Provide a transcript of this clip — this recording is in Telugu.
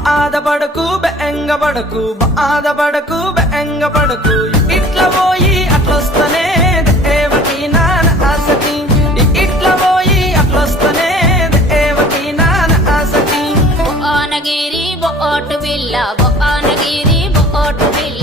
బాధపడకు బెంగపడకు బాధపడకు బెంగపడకు ఇట్లా పోయి అట్లొస్తనే దేవకి నాన్న ఆసకి ఇట్లా పోయి అట్లొస్తనే దేవకి నాన్న ఆసకి బొనగిరి బొట్టు బిల్ల బొనగిరి బొట్టు బిల్ల